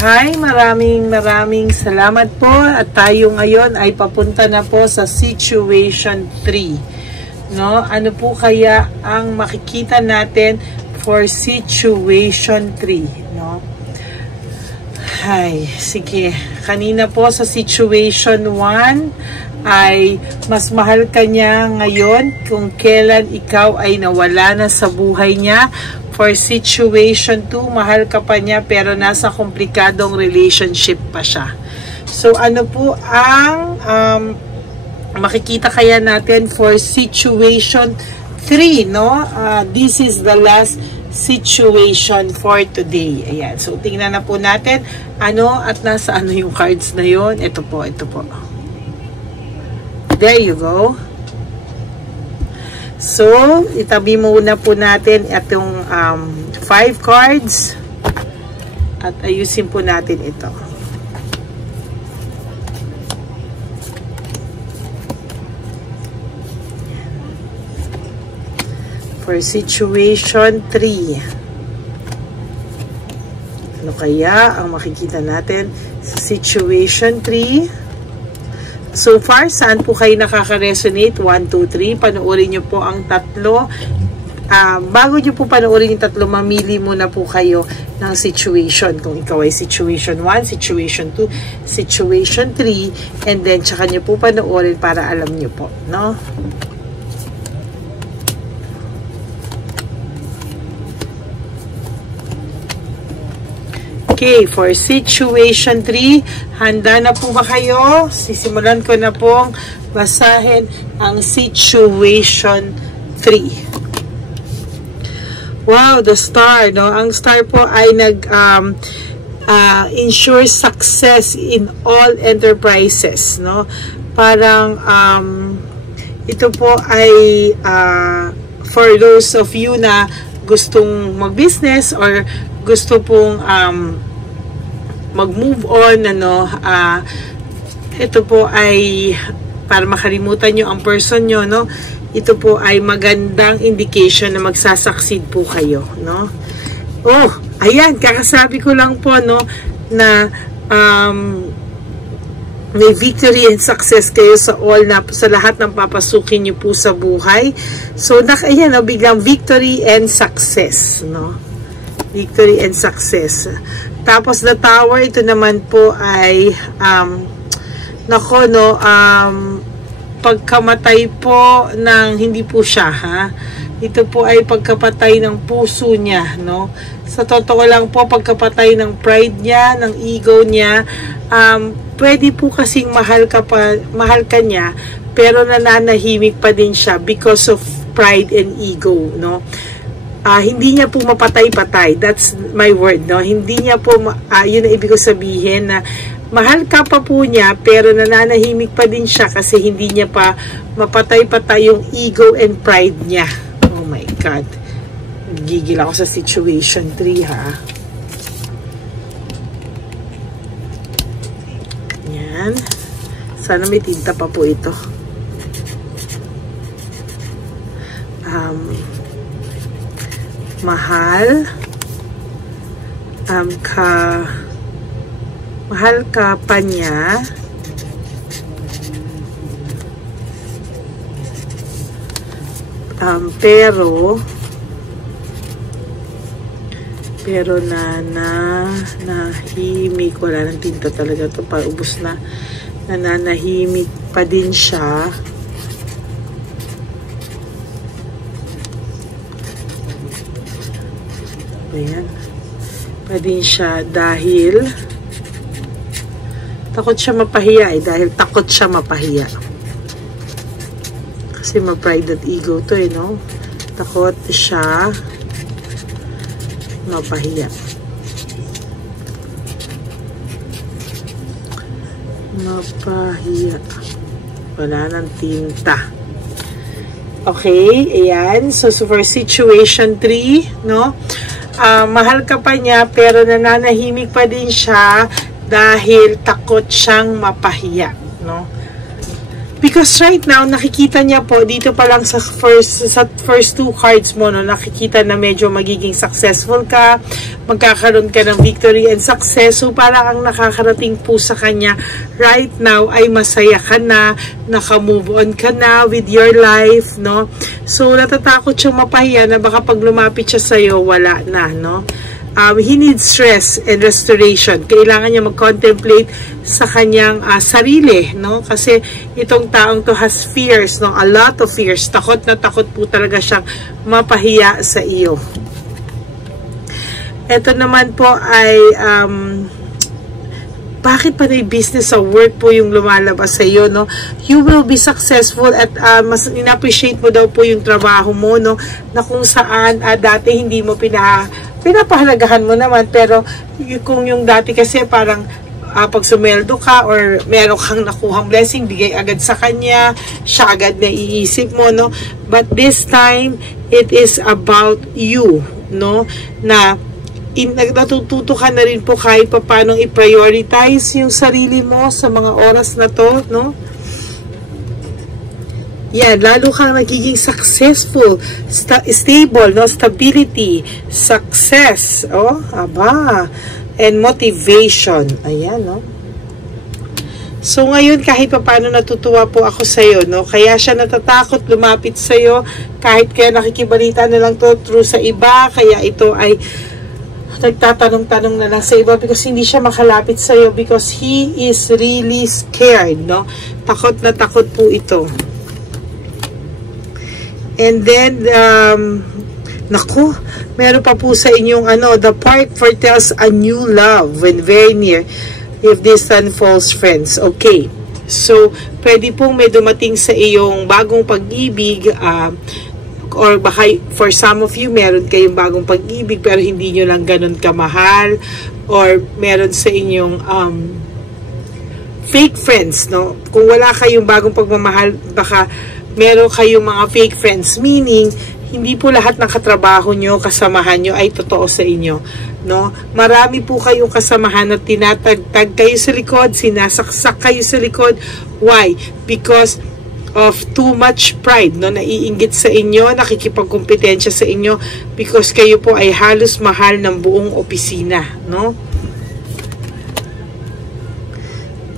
Hi, maraming salamat po at tayo ngayon ay papunta na po sa situation 3. No? Ano po kaya ang makikita natin for situation 3, no? Ay, sige. Kanina po sa situation 1 ay mas mahal ka niya ngayon kung kailan ikaw ay nawala na sa buhay niya. For situation 2, mahal ka pa niya pero nasa komplikadong relationship pa siya. So, ano po ang makikita kaya natin for situation 3, no? This is the last situation for today. Ayan. So, tingnan na po natin ano at nasa ano yung cards na yon. Ito po, ito po. There you go. So, itabi muna po natin itong 5 cards at ayusin po natin ito. For situation 3. Ano kaya ang makikita natin sa situation 3? So far, saan po kayo nakaka-resonate? 1, 2, 3. Panoorin nyo po ang tatlo. Bago nyo po panoorin yung tatlo, mamili muna po kayo ng situation. Kung ikaw ay situation 1, situation 2, situation 3, and then tsaka nyo po panoorin para alam nyo po, no? Okay, for situation 3, handa na po ba kayo? Sisimulan ko na pong basahin ang situation 3. Wow, the star, no? Ang star po ay ensure success in all enterprises, no? Parang ito po ay for those of you na gustong mag-business or gusto pong mag-move on, ano, ito po ay para makalimutan nyo ang person nyo, no? Ito po ay magandang indication na magsasucceed po kayo, no? Oh, ayan, kakasabi ko lang po, no, na may victory and success kayo sa all na sa lahat ng papasukin nyo po sa buhay. So, ayan, no, biglang victory and success, no? Victory and success. Tapos the tower, ito naman po ay nako, no, pagkamatay po ng hindi po siya, ha? Ito po ay pagkapatay ng puso niya, no? Sa totoo lang po, pagkapatay ng pride niya, ng ego niya, pwede po kasing mahal ka niya, pero nananahimik pa din siya because of pride and ego, no? Hindi niya po mapatay-patay. That's my word, no? Hindi niya po, yun ang ibig ko sabihin na mahal ka pa po niya, pero nananahimik pa din siya kasi hindi niya pa mapatay-patay yung ego and pride niya. Oh my God. Gigil ako sa situation 3, ha? Yan. Sana may tinta pa po ito. Mahal ka pa niya, pero nanahimik, wala ng tinta talaga to, paubos na, nananahimik pa din siya. Ayan. Pa din siya dahil takot siya mapahiya, dahil takot siya mapahiya. Kasi ma-pride at ego to, no? Takot siya mapahiya. Mapahiya. Wala ng tinta. Okay, ayan. So for situation 3, no? Mahal ka pa niya pero nananahimik pa din siya dahil takot siyang mapahiya, no? Because right now, nakikita niya po, dito pa lang sa first two cards mo, no, nakikita na medyo magiging successful ka, magkakaroon ka ng victory and success. So, parang ang nakakarating po sa kanya right now ay masaya ka na, naka-move on ka na with your life, no? So, natatakot siyang mapahiya na baka pag lumapit siya sa'yo, wala na, no? He needs rest and restoration. Kailangan niya mag-contemplate sa kanyang sarili, no? Kasi itong taong to has fears, no? A lot of fears. Takot na takot po talaga siyang mapahiya sa iyo. Ito naman po ay bakit pa na business sa work po yung lumalabas sa iyo, no? You will be successful at mas in-appreciate mo daw po yung trabaho mo, no? Na kung saan dati hindi mo pinapahalagahan mo naman, pero kung yung dati kasi parang pag sumeldo ka or meron kang nakuhang blessing, bigay agad sa kanya, siya agad na iisip mo, no? But this time, it is about you, no? Na natututo ka na rin po kahit pa paano i-prioritize yung sarili mo sa mga oras na to, no? Yan, lalo kang nagiging successful, stable, no? Stability, success, and motivation. Ayan, no? So, ngayon, kahit pa paano natutuwa po ako sa'yo, no? Kaya siya natatakot lumapit sa'yo, kahit kaya nakikibalita na lang to through sa iba, kaya ito ay nagtatanong-tanong na lang sa iba because hindi siya makalapit sa'yo because he is really scared, no? Takot na takot po ito. And then, naku, meron pa po sa inyong the park foretells a new love when very near if distant false friends. Okay. So, pwede pong may dumating sa iyong bagong pag-ibig, or baka for some of you, meron kayong bagong pag-ibig pero hindi nyo lang ganun kamahal, or meron sa inyong fake friends, no? Kung wala kayong bagong pagmamahal, baka meron kayong mga fake friends, meaning hindi po lahat ng katrabaho nyo, kasamahan nyo ay totoo sa inyo, no? Marami po kayong kasamahan na tinatagtag kayo sa likod, sinasaksak kayo sa likod. Why? Because of too much pride, no? Naiinggit sa inyo, nakikipagkompetensya sa inyo because kayo po ay halos mahal ng buong opisina, no?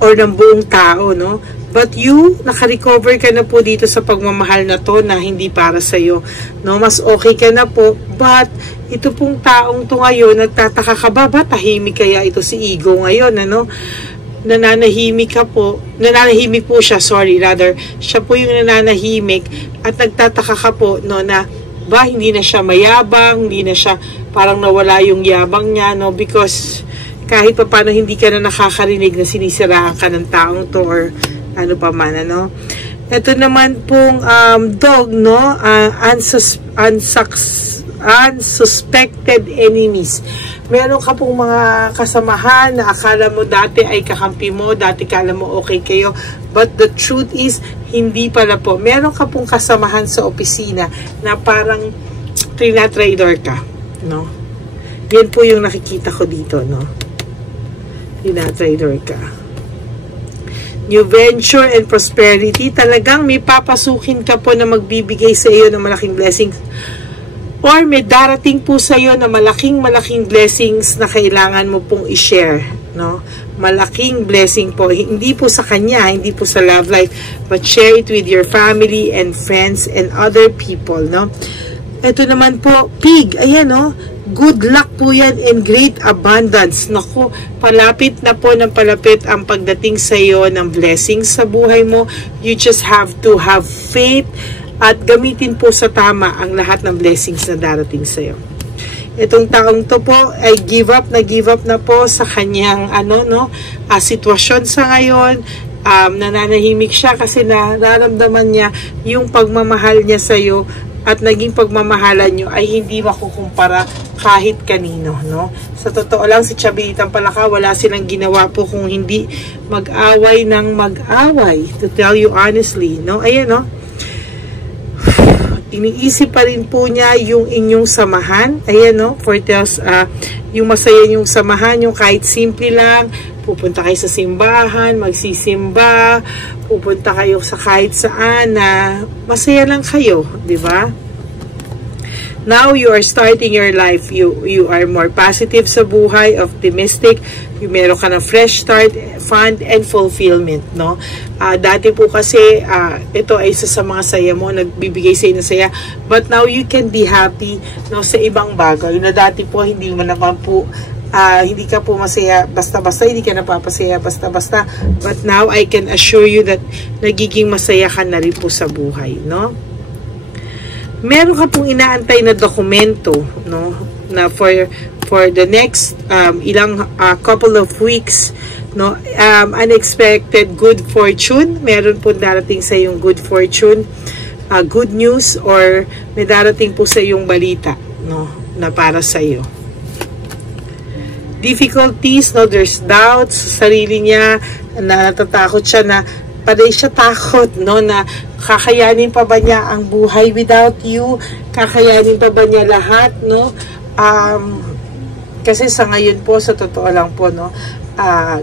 Or ng buong tao, no? But you, nakarecover ka na po dito sa pagmamahal na to na hindi para sa'yo, no? Mas okay ka na po, but ito pong taong to ngayon, nagtataka ka ba tahimik kaya ito si ego ngayon, ano? Nananahimik po siya, siya po yung nananahimik at nagtataka ka po, no, na hindi na siya mayabang, hindi na siya parang nawala yung yabang niya, no, because kahit pa paano hindi ka na nakakarinig na sinisiraan ka ng taong to or ano pa man, ano. Ito naman pong dog, no, unsuspected enemies. Meron ka pong mga kasamahan na akala mo dati ay kakampi mo, dati kala mo okay kayo, but the truth is, hindi pala po. Meron ka pong kasamahan sa opisina na parang trinatrader ka, no? Yan po yung nakikita ko dito, no? Trinatrader ka. New venture and prosperity, talagang may papasukin ka po na magbibigay sa iyo ng malaking blessings. Or may darating po sa iyo na malaking blessings na kailangan mo pong i-share, no? Malaking blessing po, hindi po sa kanya, hindi po sa love life, but share it with your family and friends and other people, no? Ito naman po, pig, ayan, no? Good luck po yan and great abundance. Naku, palapit na po ng palapit ang pagdating sa iyo ng blessings sa buhay mo. You just have to have faith at gamitin po sa tama ang lahat ng blessings na darating sa iyo. Itong taong to po ay give up na po sa kanyang sitwasyon sa ngayon. Nananahimik siya kasi nararamdaman niya yung pagmamahal niya sa iyo at naging pagmamahalan nyo ay hindi makukumpara kahit kanino, no? Sa totoo lang, si Chabitang Palaka, wala silang ginawa po kung hindi mag-away ng mag-away, to tell you honestly, no? Ayan, no? Iniisip pa rin po niya yung inyong samahan. Ayan, no? Foretells yung masaya yung samahan, yung kahit simple lang, pupunta kayo sa simbahan, magsisimba, pupunta kayo sa kahit saan na masaya lang kayo, di ba? Now you are starting your life. You are more positive sa buhay, optimistic. Meron ka ng fresh start, fun, and fulfillment, no? Dati po kasi, ito ay isa sa mga saya mo, nagbibigay sa inyo ng saya. But now you can be happy, no, sa ibang bagay. Na dati po, hindi mo naman po, hindi ka po masaya basta-basta, hindi ka napapasaya basta-basta. But now, I can assure you that nagiging masaya ka na rin po sa buhay, no? Meron ka pong inaantay na dokumento, no, na for the next couple of weeks, no, unexpected good fortune. Meron po darating sa yung good fortune, good news, or may darating po sa yung balita, no, na para sa iyo. Difficulties, no, there's doubts sa sarili niya, natatakot siya na paday siya takot, no, na kakayanin pa ba niya ang buhay without you? Kakayanin pa ba niya lahat, no? Kasi sa ngayon po, sa totoo lang po, no,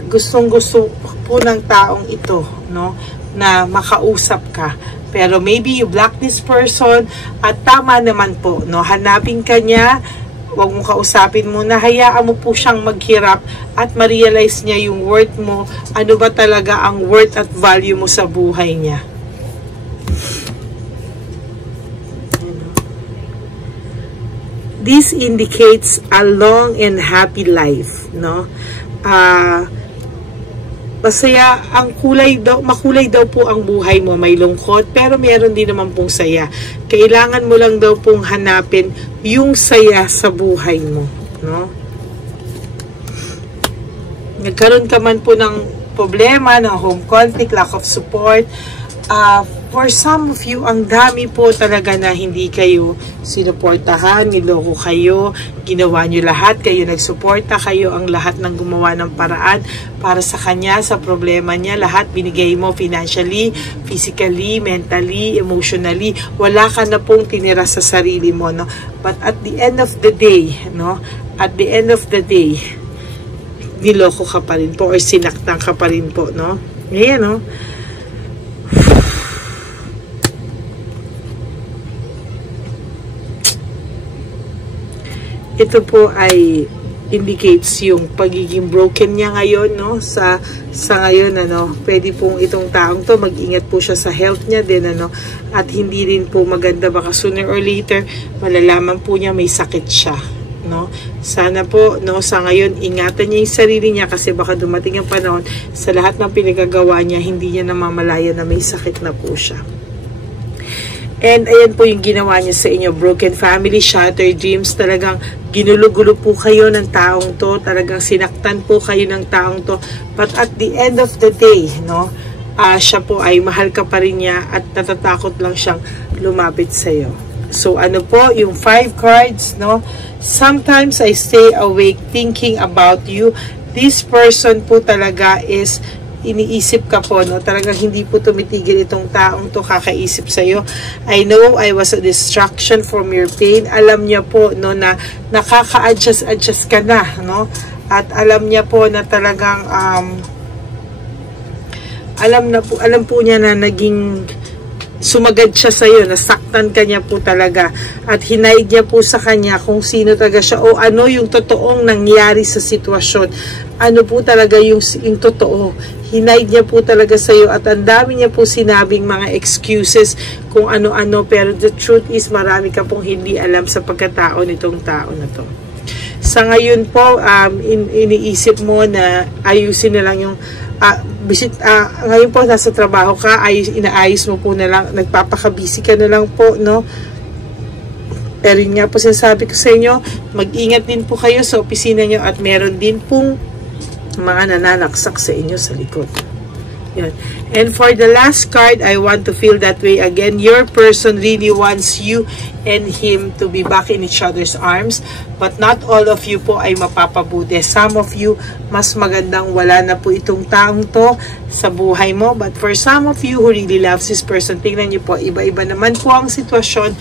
gustong-gusto po ng taong ito, no, na makausap ka. Pero maybe you block this person, at tama naman po, no, hanapin ka niya, huwag mo kausapin muna, hayaan mo po siyang maghirap at ma-realize niya yung worth mo, ano ba talaga ang worth at value mo sa buhay niya. This indicates a long and happy life, no? Masaya, ang makulay daw po ang buhay mo, may lungkot, pero meron din naman pong saya. Kailangan mo lang daw pong hanapin yung saya sa buhay mo, no? Nagkaroon ka man po ng problema, ng home conflict, lack of support, for some of you, ang dami po talaga na hindi kayo sinuportahan, niloko kayo, ginawa nyo lahat, kayo nagsuporta, kayo ang lahat ng gumawa ng paraan para sa kanya, sa problema niya, lahat binigay mo financially, physically, mentally, emotionally, wala ka na pong tinira sa sarili mo, no? But at the end of the day, no, at the end of the day, niloko ka pa rin po or sinaktan ka pa rin po, no? Ayan, no? Ito po ay indicates yung pagiging broken niya ngayon, no? Sa ngayon, ano, pwede pong itong taong to, mag-ingat po siya sa health niya din, ano, at hindi rin po maganda, baka sooner or later, malalaman po niya may sakit siya, no? Sana po, no, sa ngayon, ingatan niya yung sarili niya kasi baka dumating ang panahon, sa lahat ng pinagagawa niya, hindi niya namamalaya na may sakit na po siya. And ayan po yung ginawa niya sa inyo, broken family, shattered dreams, talagang ginulo-gulo po kayo ng taong to, talagang sinaktan po kayo ng taong to, but at the end of the day, no, siya po ay mahal ka pa rin niya at natatakot lang siyang lumapit sa iyo. So ano po, yung 5 cards, no, sometimes I stay awake thinking about you. This person po talaga is iniisip ka po, no? Talagang hindi po tumitigil itong taong to kakaisip sa'yo. I know I was a distraction from your pain. Alam niya po, no, na nakaka-adjust ka na, no? At alam niya po na talagang alam po niya na naging sumagad siya sa iyo, nasaktan ka niya po talaga at hinaid niya po sa kanya kung sino talaga siya o ano yung totoong nangyari sa sitwasyon, ano po talaga yung totoo. Hinaid niya po talaga sa iyo at ang dami niya po sinabing mga excuses kung ano-ano, pero the truth is marami ka pong hindi alam sa pagkatao nitong tao na to. Sa ngayon po, iniisip mo na ayusin na lang yung ngayon po nasa trabaho ka, inaayos mo po na lang, nagpapakabisi ka na lang po, no? Pero yun nga po sinasabi ko sa inyo, mag-ingat din po kayo sa opisina nyo at meron din pong mga nananaksak sa inyo sa likod. Yun. And for the last card, I want to feel that way again. Your person really wants you and him to be back in each other's arms. But not all of you po ay mapapabuti. Some of you, mas magandang wala na po itong taong to sa buhay mo. But for some of you who really loves this person, tingnan niyo po, iba-iba naman po ang sitwasyon.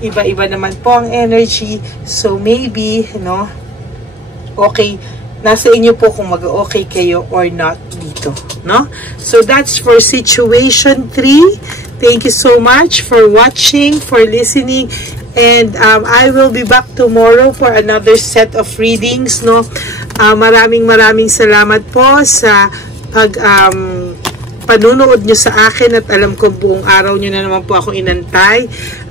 Iba-iba naman po ang energy. So maybe, you know, okay, nasa inyo po kung mag-okay kayo or not dito, no? So that's for situation 3. Thank you so much for watching, for listening, and I will be back tomorrow for another set of readings, no? Maraming salamat po sa panunood nyo sa akin, at alam ko buong araw nyo na naman po akong inantay.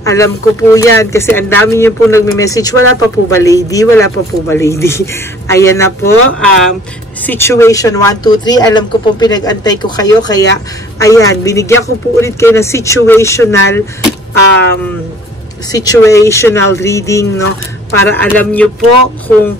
Alam ko po yan kasi ang dami nyo po nagme-message, wala pa po ba lady? Wala pa po ba lady? Ayan na po, situation 1, 2, 3, alam ko po pinag-antay ko kayo, kaya ayan, binigyan ko po ulit kayo ng situational reading, no? Para alam nyo po kung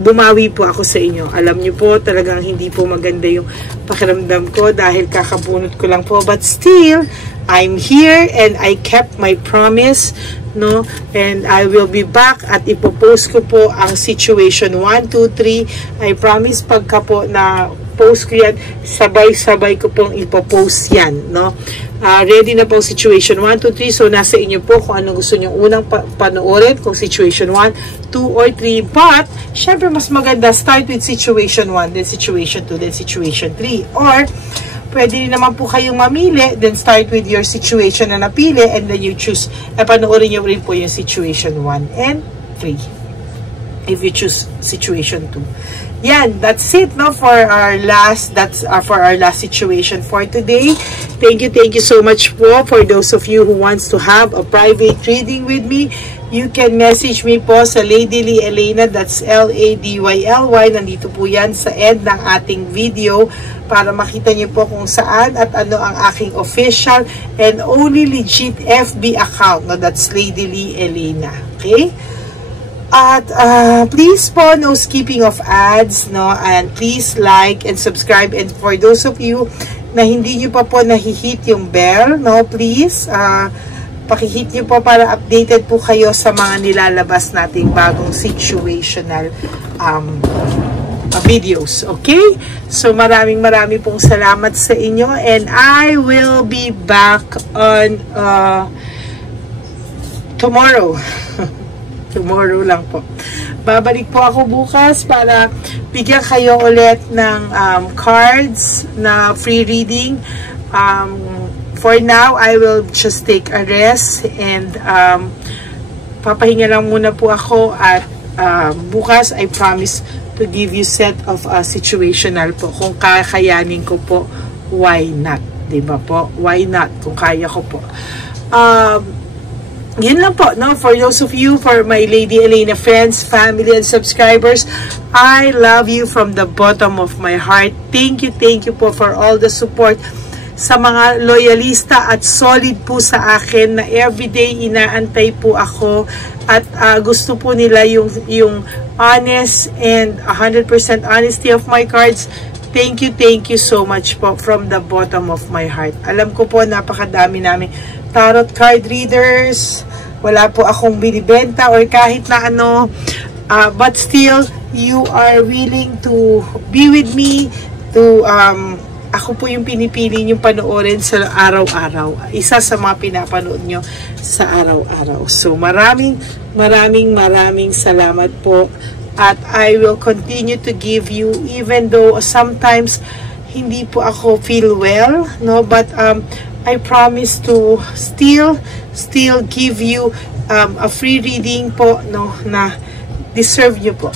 bumawi po ako sa inyo. Alam nyo po, talagang hindi po maganda yung pakiramdam ko dahil kakabunot ko lang po. But still, I'm here and I kept my promise, no? And I will be back at ipopost ko po ang situation 1, 2, 3. I promise pagka po na post ko yan, sabay-sabay ko pong ipopost yan, no? Ready na po situation 1, 2, 3. So, nasa inyo po kung anong gusto nyo unang panoorin, kung situation 1, 2, or 3. But, syempre, mas maganda, start with situation 1, then situation 2, then situation 3. Or, pwede rin naman po kayong mamili, then start with your situation na napili, and then you choose, panoorin nyo rin po yung situation 1 and 3. If you choose situation 2. Yan, that's it, no, for our last situation for today. Thank you so much po for those of you who wants to have a private reading with me. You can message me po sa Lady Lee Elena, that's LADYLY. Nandito po yan sa end ng ating video para makita niyo po kung saan at ano ang aking official and only legit FB account, no, that's Lady Lee Elena. Okay? At please po, no skipping of ads, no, and please like and subscribe. And for those of you na hindi nyo pa po nahihit yung bell, no, please pakihit nyo po para updated po kayo sa mga nilalabas nating bagong situational videos. Okay? So maraming pong salamat sa inyo, and I will be back on tomorrow. Tomorrow lang po. Babalik po ako bukas para bigyan kayo ulit ng cards na free reading. For now, I will just take a rest and papahinga lang muna po ako, at bukas I promise to give you set of situational po. Kung kakayanin ko po, why not? Diba po? Why not? Kung kaya ko po. Yun lang po, no? For those of you, for my Lady Elena friends, family, and subscribers, I love you from the bottom of my heart. Thank you po for all the support. Sa mga loyalista at solid po sa akin na everyday inaantay po ako, at gusto po nila yung honest and 100% honesty of my cards. Thank you so much po from the bottom of my heart. Alam ko po, napakadami namin tarot card readers, wala po akong binibenta or kahit na ano, but still you are willing to be with me, to ako po yung pinipili nyo panoorin sa araw-araw, isa sa mga pinapanood nyo sa araw-araw. So maraming salamat po, at I will continue to give you, even though sometimes hindi po ako feel well, no, but I promise to still give you a free reading po, no, na deserve nyo po.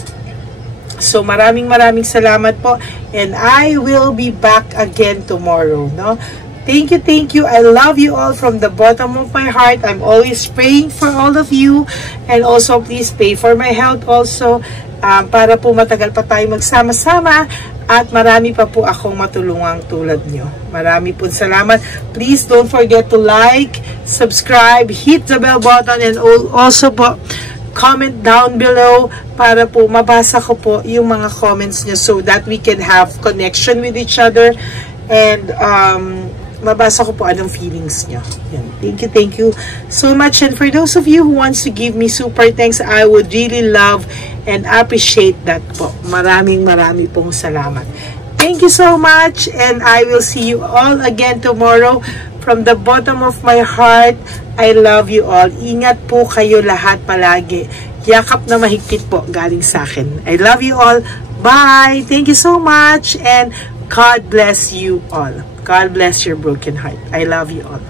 So maraming salamat po, and I will be back again tomorrow, no. Thank you. I love you all from the bottom of my heart. I'm always praying for all of you, and also please pray for my health also, para po matagal pa tayo magsama-sama. At marami pa po akong matulungang tulad nyo. Marami po salamat. Please don't forget to like, subscribe, hit the bell button, and also po, comment down below para po mabasa ko po yung mga comments nyo so that we can have connection with each other, and mabasa ko po anong feelings nyo. Yan. Thank you so much. And for those of you who wants to give me super thanks, I would really love and appreciate that po. Marami pong salamat. Thank you so much, and I will see you all again tomorrow. From the bottom of my heart, I love you all. Ingat po kayo lahat palagi. yakap na mahigpit po galing sa akin. I love you all. Bye! Thank you so much and God bless you all. God bless your broken heart. I love you all.